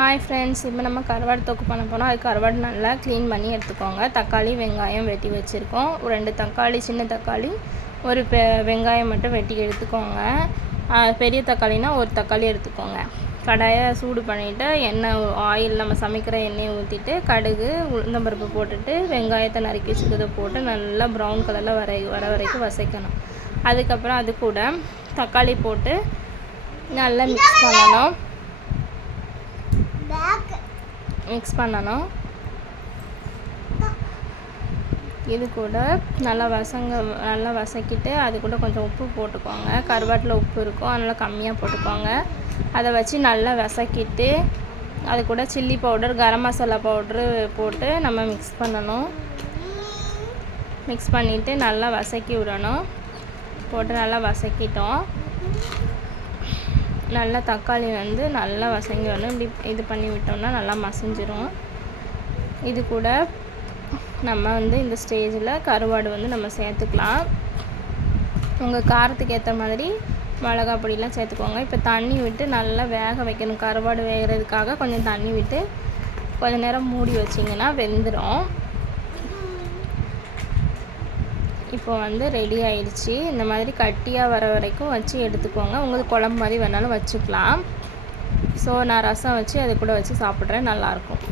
Hi friends, இப்போ நம்ம கருவாடு தொக்கு பண்ண போனால் அது கருவாடு நல்லா க்ளீன் பண்ணி எடுத்துக்கோங்க. தக்காளி வெங்காயம் வெட்டி வச்சுருக்கோம். 2 தக்காளி, சின்ன தக்காளி, ஒரு வெங்காயம் மட்டும் வெட்டி எடுத்துக்கோங்க. பெரிய தக்காளினா ஒரு தக்காளி எடுத்துக்கோங்க. கடாயை சூடு பண்ணிவிட்டு ஆயில் நம்ம சமைக்கிற எண்ணெயை ஊற்றிட்டு கடுகு உளுந்தம்பருப்பு போட்டுட்டு வெங்காயத்தை நறுக்கி வச்சுக்கிறத போட்டு நல்லா ப்ரௌன் கலரில் வர வரைக்கும் வதக்கணும். அதுக்கப்புறம் அது கூட தக்காளி போட்டு நல்லா மிக்ஸ் பண்ணணும். இது கூட நல்லா வதக்கிட்டு அது கூட கொஞ்சம் உப்பு போட்டுக்கோங்க. கருவாட்டில் உப்பு இருக்கும், அதனால் கம்மியாக போட்டுக்கோங்க. அதை வச்சு நல்லா வதக்கிட்டு அது கூட chilli powder, garam masala powder போட்டு நம்ம மிக்ஸ் பண்ணணும். மிக்ஸ் பண்ணிவிட்டு நல்லா வதக்கி விடணும். போட்டு நல்லா வதக்கிட்டோம். நல்லா தக்காளி நல்லா வதங்கி வரணும். இப்படி இது பண்ணி விட்டோம்னா நல்லா மசிஞ்சிரும். இது கூட நம்ம இந்த ஸ்டேஜில் கருவாடு நம்ம சேர்த்துக்கலாம். உங்கள் காரத்துக்கு ஏற்ற மாதிரி மிளகா பொடியெலாம் சேர்த்துக்கோங்க. இப்போ தண்ணி விட்டு நல்லா வேக வைக்கணும். கருவாடு வேகிறதுக்காக கொஞ்சம் தண்ணி விட்டு கொஞ்சம் நேரம் மூடி வச்சிங்கன்னா வெந்துடும். இப்போ ரெடி ஆயிடுச்சு. இந்த மாதிரி கட்டியாக வர வரைக்கும் வச்சு எடுத்துக்கோங்க. உங்களுக்கு குழம்பு மாதிரி வேணாலும் வச்சுக்கலாம். ஸோ நான் ரசம் வச்சு அது கூட வச்சு சாப்பிட்றேன், நல்லாயிருக்கும்.